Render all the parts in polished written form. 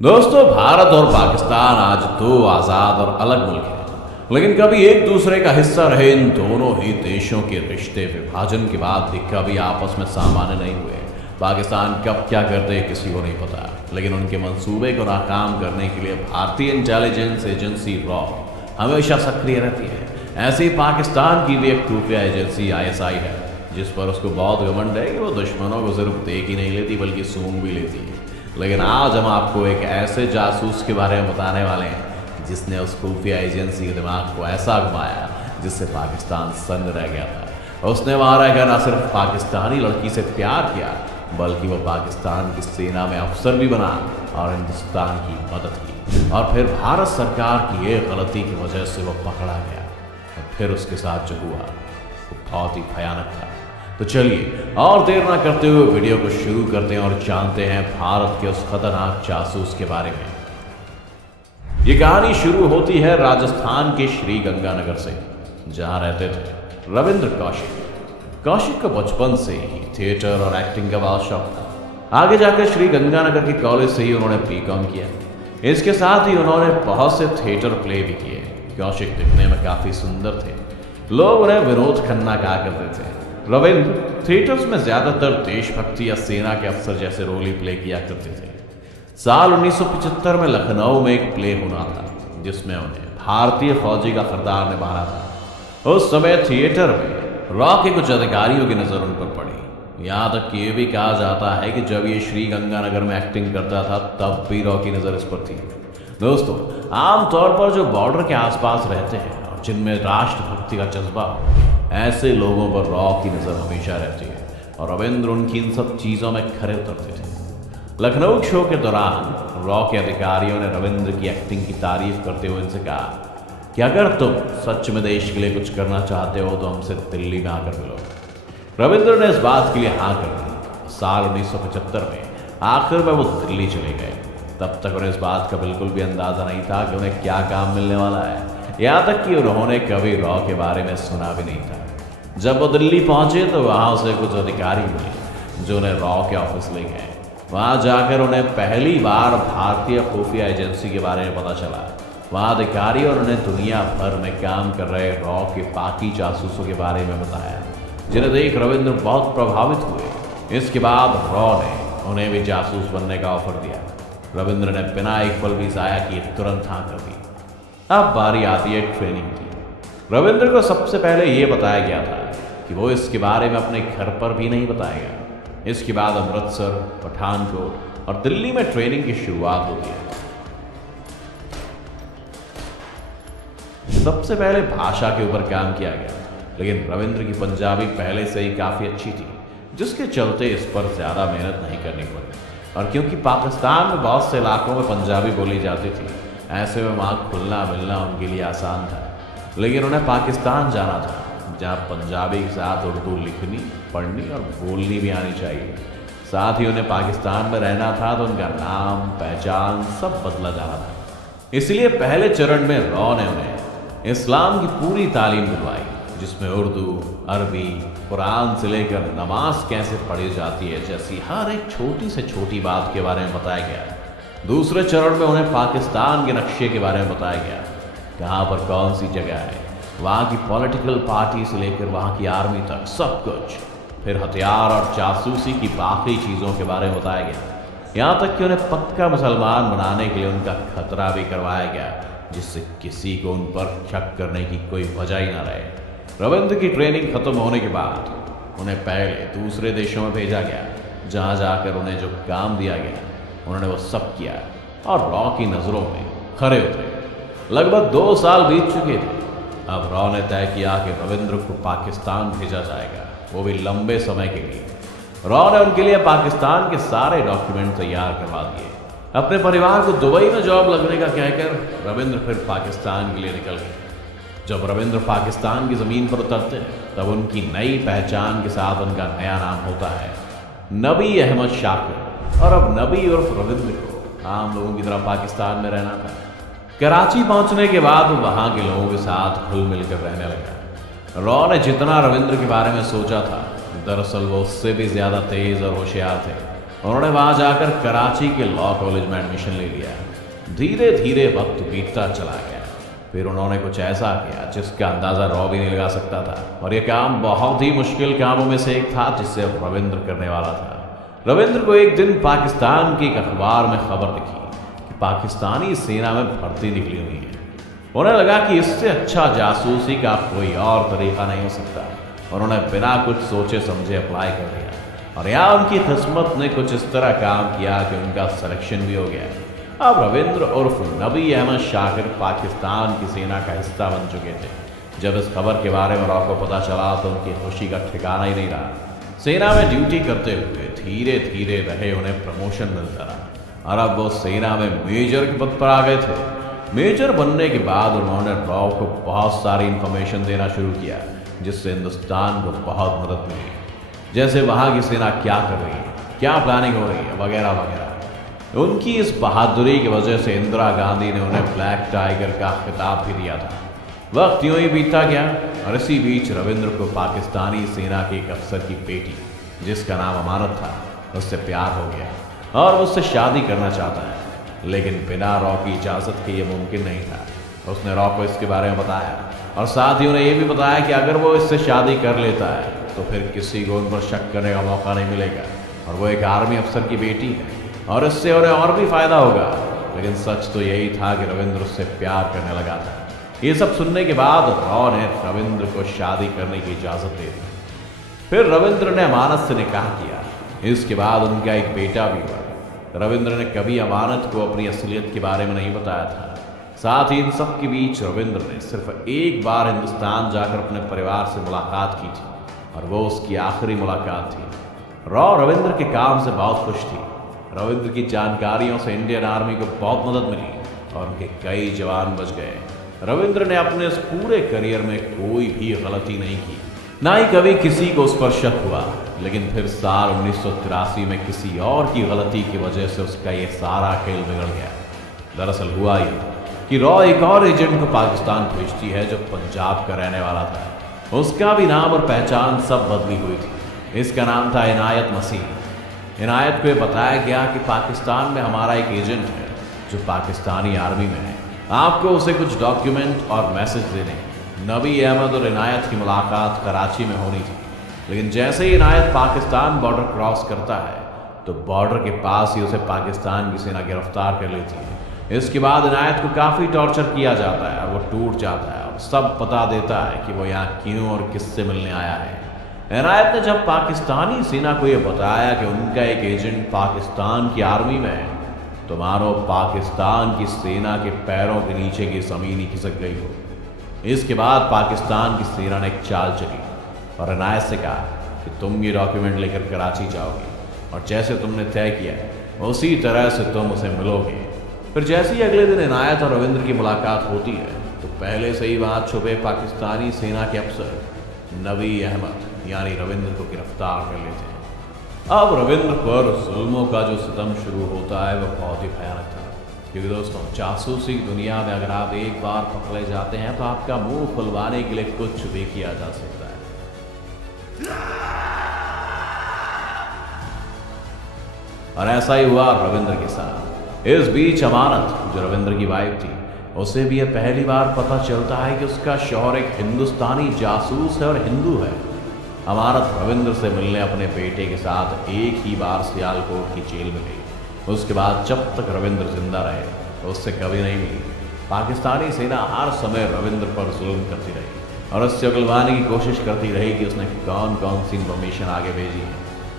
दोस्तों, भारत और पाकिस्तान आज दो आज़ाद और अलग मुल्क हैं, लेकिन कभी एक दूसरे का हिस्सा रहे। इन दोनों ही देशों के रिश्ते विभाजन के बाद भी कभी आपस में सामान्य नहीं हुए। पाकिस्तान कब क्या कर दे किसी को नहीं पता, लेकिन उनके मंसूबे को नाकाम करने के लिए भारतीय इंटेलिजेंस एजेंसी रॉ हमेशा सक्रिय रहती है। ऐसे ही पाकिस्तान की भी एक खुफिया एजेंसी ISI है, जिस पर उसको बहुत घमंड है कि वो दुश्मनों को सिर्फ देख ही नहीं लेती बल्कि सूंघ भी लेती है। लेकिन आज हम आपको एक ऐसे जासूस के बारे में बताने वाले हैं जिसने उस खुफिया एजेंसी के दिमाग को ऐसा घुमाया जिससे पाकिस्तान सन्न रह गया था। उसने वहाँ रहकर न सिर्फ पाकिस्तानी लड़की से प्यार किया, बल्कि वो पाकिस्तान की सेना में अफसर भी बना और हिंदुस्तान की मदद की। और फिर भारत सरकार की एक गलती की वजह से वो पकड़ा गया, और फिर उसके साथ जो हुआ वो बहुत ही भयानक था। तो चलिए और देर ना करते हुए वीडियो को शुरू करते हैं और जानते हैं भारत के उस खतरनाक जासूस के बारे में। ये कहानी शुरू होती है राजस्थान के श्री गंगानगर से, जहां रहते थे रविंद्र कौशिक। कौशिक को बचपन से ही थिएटर और एक्टिंग का बहुत शौक था। आगे जाकर श्री गंगानगर के कॉलेज से ही उन्होंने BCom किया। इसके साथ ही उन्होंने बहुत से थिएटर प्ले भी किए। कौशिक दिखने में काफी सुंदर थे, लोग उन्हें विनोद खन्ना कहा करते थे। रविंद्र थिएटर्स में ज्यादातर देशभक्ति या सेना के अफसर जैसे रोल ही प्ले किया करते थे। साल 1975 में लखनऊ में एक प्ले होना था जिसमें उन्हें भारतीय फौजी का किरदार निभाना था। उस समय थिएटर में रॉ के कुछ अधिकारियों की नजर उन पर पड़ी। यहाँ तक कि ये भी कहा जाता है कि जब ये श्री गंगानगर में एक्टिंग करता था तब भी रॉ की नजर इस पर थी। दोस्तों, आमतौर पर जो बॉर्डर के आसपास रहते हैं और जिनमें राष्ट्रभक्ति का जज्बा हो, ऐसे लोगों पर रॉ की नज़र हमेशा रहती है, और रविंद्र उनकी इन सब चीज़ों में खरे उतरते थे। लखनऊ शो के दौरान रॉ के अधिकारियों ने रविंद्र की एक्टिंग की तारीफ करते हुए उनसे कहा कि अगर तुम सच में देश के लिए कुछ करना चाहते हो तो हमसे दिल्ली में आकर मिलो। रविंद्र ने इस बात के लिए हाँ कर दी। साल 1975 में आखिर में वो दिल्ली चले गए। तब तक उन्हें इस बात का बिल्कुल भी अंदाजा नहीं था कि उन्हें क्या काम मिलने वाला है, यहाँ तक कि उन्होंने कभी रॉ के बारे में सुना भी नहीं था। जब वो दिल्ली पहुंचे तो वहां उसे कुछ अधिकारी मिले जो उन्हें रॉ के ऑफिस ले गए। वहां जाकर उन्हें पहली बार भारतीय खुफिया एजेंसी के बारे में पता चला। वहां अधिकारी और उन्हें दुनिया भर में काम कर रहे रॉ के पाकी जासूसों के बारे में बताया, जिन्हें देख रविंद्र बहुत प्रभावित हुए। इसके बाद रॉ ने उन्हें भी जासूस बनने का ऑफर दिया। रविंद्र ने बिना एक पल भी जाया किए तुरंत हाँ कर दी। अब बारी आती है ट्रेनिंग की। रविंद्र को सबसे पहले यह बताया गया था कि वो इसके बारे में अपने घर पर भी नहीं बताएगा। इसके बाद अमृतसर, पठानकोट और दिल्ली में ट्रेनिंग की शुरुआत होती है। सबसे पहले भाषा के ऊपर काम किया गया, लेकिन रविंद्र की पंजाबी पहले से ही काफी अच्छी थी, जिसके चलते इस पर ज्यादा मेहनत नहीं करनी पड़ी। और क्योंकि पाकिस्तान में बहुत से इलाकों में पंजाबी बोली जाती थी, ऐसे में वहां खुलना मिलना उनके लिए आसान था। लेकिन उन्हें पाकिस्तान जाना था, जहां पंजाबी के साथ उर्दू लिखनी, पढ़नी और बोलनी भी आनी चाहिए। साथ ही उन्हें पाकिस्तान में रहना था, तो उनका नाम, पहचान सब बदला जाना था। इसलिए पहले चरण में रॉ ने उन्हें इस्लाम की पूरी तालीम दिलवाई, जिसमें उर्दू, अरबी, कुरान से लेकर नमाज कैसे पढ़ी जाती है जैसी हर एक छोटी से छोटी बात के बारे में बताया गया। दूसरे चरण में उन्हें पाकिस्तान के नक्शे के बारे में बताया गया, कहाँ पर कौन सी जगह है, वहाँ की पॉलिटिकल पार्टी से लेकर वहाँ की आर्मी तक सब कुछ। फिर हथियार और जासूसी की बाकी चीज़ों के बारे में बताया गया, यहाँ तक कि उन्हें पक्का मुसलमान बनाने के लिए उनका खतरा भी करवाया गया, जिससे किसी को उन पर शक करने की कोई वजह ही ना रहे। रविंद्र की ट्रेनिंग खत्म होने के बाद उन्हें पहले दूसरे देशों में भेजा गया, जहाँ जाकर उन्हें जो काम दिया गया उन्होंने वो सब किया और रॉ की नज़रों में खरे उतरे। लगभग 2 साल बीत चुके थे। अब रॉ ने तय किया कि रविंद्र को पाकिस्तान भेजा जाएगा, वो भी लंबे समय के लिए। रॉ ने उनके लिए पाकिस्तान के सारे डॉक्यूमेंट तैयार करवा दिए। अपने परिवार को दुबई में जॉब लगने का कहकर रविंद्र फिर पाकिस्तान के लिए निकल गए। जब रविंद्र पाकिस्तान की ज़मीन पर उतरते हैं तब उनकी नई पहचान के साथ उनका नया नाम होता है नबी अहमद शाकिर। और अब नबी उर्फ रविंद्र को आम लोगों की तरह पाकिस्तान में रहना था। कराची पहुंचने के बाद वहां के लोगों के साथ घुल मिलकर रहने लगा। रॉ ने जितना रविंद्र के बारे में सोचा था, दरअसल वो उससे भी ज्यादा तेज और होशियार थे। उन्होंने वहां जाकर कराची के लॉ कॉलेज में एडमिशन ले लिया। धीरे धीरे वक्त बीतता चला गया। फिर उन्होंने कुछ ऐसा किया जिसका अंदाजा रॉ भी नहीं लगा सकता था, और यह काम बहुत ही मुश्किल कामों में से एक था जिससे रविंद्र करने वाला था। रविंद्र को एक दिन पाकिस्तान के एक अखबार में खबर दिखी कि पाकिस्तानी सेना में भर्ती निकली हुई है। उन्हें लगा कि इससे अच्छा जासूसी का कोई और तरीका नहीं हो सकता। उन्होंने बिना कुछ सोचे समझे अप्लाई कर दिया, और यहाँ उनकी किस्मत ने कुछ इस तरह काम किया कि उनका सिलेक्शन भी हो गया। अब रविंद्र उर्फ नबी अहमद शाकिर पाकिस्तान की सेना का हिस्सा बन चुके थे। जब इस खबर के बारे में रॉ को पता चला तो उनकी खुशी का ठिकाना ही नहीं रहा। सेना में ड्यूटी करते हुए धीरे धीरे रहे उन्हें प्रमोशन मिलता रहा, और अब वो सेना में मेजर के पद पर आ गए थे। मेजर बनने के बाद उन्होंने रॉ को बहुत सारी इंफॉर्मेशन देना शुरू किया, जिससे हिंदुस्तान को बहुत मदद मिली। जैसे वहाँ की सेना क्या कर रही है, क्या प्लानिंग हो रही है, वगैरह वगैरह। उनकी इस बहादुरी की वजह से इंदिरा गांधी ने उन्हें ब्लैक टाइगर का खिताब भी दिया था। वक्त यूं ही बीतता गया, और इसी बीच रविंद्र को पाकिस्तानी सेना के एक अफसर की बेटी, जिसका नाम अमानत था, उससे प्यार हो गया और वो उससे शादी करना चाहता है। लेकिन बिना रॉ की इजाज़त के ये मुमकिन नहीं था। उसने रॉ को इसके बारे में बताया, और साथ ही उन्हें यह भी बताया कि अगर वो इससे शादी कर लेता है तो फिर किसी को उन पर शक करने का मौका नहीं मिलेगा, और वो एक आर्मी अफसर की बेटी है और इससे उन्हें और भी फायदा होगा। लेकिन सच तो यही था कि रविंद्र उससे प्यार करने लगा था। ये सब सुनने के बाद रॉ ने रविंद्र को शादी करने की इजाज़त दे दी। फिर रविंद्र ने अमानत से निकाह किया। इसके बाद उनका एक बेटा भी हुआ। रविंद्र ने कभी अमानत को अपनी असलियत के बारे में नहीं बताया था। साथ ही इन सब के बीच रविंद्र ने सिर्फ एक बार हिंदुस्तान जाकर अपने परिवार से मुलाकात की थी, और वो उसकी आखिरी मुलाकात थी। रॉ रविंद्र के काम से बहुत खुश थी। रविंद्र की जानकारियों से इंडियन आर्मी को बहुत मदद मिली, और उनके कई जवान बच गए। रविंद्र ने अपने इस पूरे करियर में कोई भी गलती नहीं की, ना ही कभी किसी को उस पर शक हुआ। लेकिन फिर साल 1983 में किसी और की गलती की वजह से उसका ये सारा खेल बिगड़ गया। दरअसल हुआ ये कि रॉ एक और एजेंट को पाकिस्तान भेजती है जो पंजाब का रहने वाला था। उसका भी नाम और पहचान सब बदली हुई थी। इसका नाम था इनायत मसीह। इनायत को यह बताया गया कि पाकिस्तान में हमारा एक एजेंट है जो पाकिस्तानी आर्मी में है, आपको उसे कुछ डॉक्यूमेंट और मैसेज देने। नबी अहमद और इनायत की मुलाकात कराची में होनी थी, लेकिन जैसे ही इनायत पाकिस्तान बॉर्डर क्रॉस करता है तो बॉर्डर के पास ही उसे पाकिस्तान की सेना गिरफ्तार कर लेती है। इसके बाद इनायत को काफ़ी टॉर्चर किया जाता है और वो टूट जाता है और सब बता देता है कि वो यहाँ क्यों और किससे मिलने आया है। इनायत ने जब पाकिस्तानी सेना को यह बताया कि उनका एक एजेंट पाकिस्तान की आर्मी में है, तो मानो पाकिस्तान की सेना के पैरों के नीचे की ज़मीन ही खिसक गई हो। इसके बाद पाकिस्तान की सेना ने एक चाल चली और इनायत से कहा कि तुम ये डॉक्यूमेंट लेकर कराची जाओगे, और जैसे तुमने तय किया है उसी तरह से तुम उसे मिलोगे। फिर जैसे ही अगले दिन इनायत और रविंद्र की मुलाकात होती है तो पहले से ही वहाँ छुपे पाकिस्तानी सेना के अफसर नबी अहमद यानी रविंद्र को गिरफ्तार कर लेते हैं। अब रविंद्र पर जुल्मों का जो सितम शुरू होता है वह बहुत ही भयानक था, क्योंकि दोस्तों जासूसी की दुनिया में अगर आप एक बार पकड़े जाते हैं तो आपका मुंह खुलवाने के लिए कुछ भी किया जा सकता है। और ऐसा ही हुआ रविंद्र के साथ। इस बीच अमानत जो रविंद्र की वाइफ थी, उसे भी यह पहली बार पता चलता है कि उसका शौहर एक हिंदुस्तानी जासूस है और हिंदू है। अमानत रविंद्र से मिलने अपने बेटे के साथ एक ही बार सियालकोट की जेल में गई। उसके बाद जब तक रविंद्र जिंदा रहे तो उससे कभी नहीं मिली। पाकिस्तानी सेना हर समय रविंद्र पर जुल्म करती रही और उससे उगलवाने की कोशिश करती रही कि उसने कौन कौन सी इंफॉर्मेशन आगे भेजी है।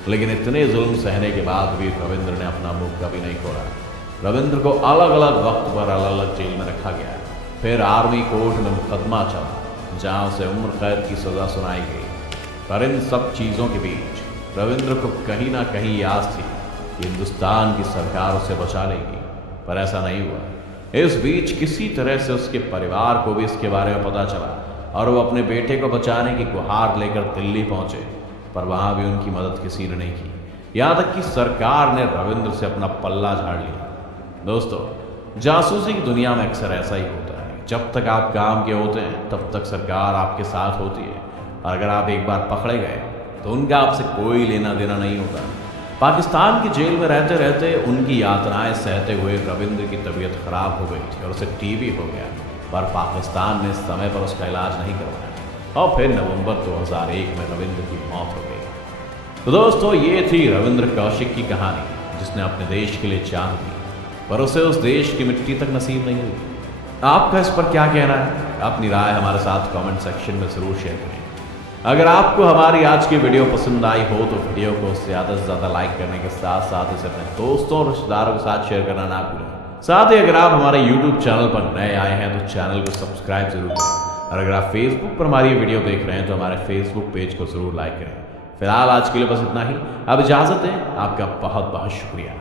लेकिन इतने जुल्म सहने के बाद भी रविंद्र ने अपना मुंह कभी नहीं खोला। रविंद्र को अलग अलग वक्त पर अलग अलग जेल में रखा गया। फिर आर्मी कोर्ट में मुकदमा चला जहाँ उसे उम्र कैद की सज़ा सुनाई गई। पर इन सब चीज़ों के बीच रविंद्र को कहीं ना कहीं आस थी कि हिंदुस्तान की सरकार उसे बचा लेगी, पर ऐसा नहीं हुआ। इस बीच किसी तरह से उसके परिवार को भी इसके बारे में पता चला और वो अपने बेटे को बचाने की गुहार लेकर दिल्ली पहुंचे, पर वहाँ भी उनकी मदद किसी ने नहीं की। यहाँ तक कि सरकार ने रविंद्र से अपना पल्ला झाड़ लिया। दोस्तों, जासूसी की दुनिया में अक्सर ऐसा ही होता है। जब तक आप काम के होते हैं तब तक सरकार आपके साथ होती है, और अगर आप एक बार पकड़े गए तो उनका आपसे कोई लेना देना नहीं होता। पाकिस्तान की जेल में रहते रहते उनकी यातनाएं सहते हुए रविंद्र की तबीयत खराब हो गई थी और उसे टीबी हो गया, पर पाकिस्तान ने समय पर उसका इलाज नहीं करवाया और फिर नवंबर 2001 में रविंद्र की मौत हो गई। तो दोस्तों, ये थी रविंद्र कौशिक की कहानी, जिसने अपने देश के लिए जान दी, पर उसे उस देश की मिट्टी तक नसीब नहीं हुई। आपका इस पर क्या कहना है? अपनी राय हमारे साथ कमेंट सेक्शन में ज़रूर शेयर करें। अगर आपको हमारी आज की वीडियो पसंद आई हो तो वीडियो को ज़्यादा से ज़्यादा लाइक करने के साथ साथ इसे अपने दोस्तों और रिश्तेदारों के साथ शेयर करना ना भूलें। साथ ही अगर आप हमारे YouTube चैनल पर नए आए हैं तो चैनल को सब्सक्राइब जरूर करें, और अगर आप फेसबुक पर हमारी वीडियो देख रहे हैं तो हमारे फेसबुक पेज को ज़रूर लाइक करें। फिलहाल आज के लिए बस इतना ही। अब इजाज़त दें। आपका बहुत बहुत शुक्रिया।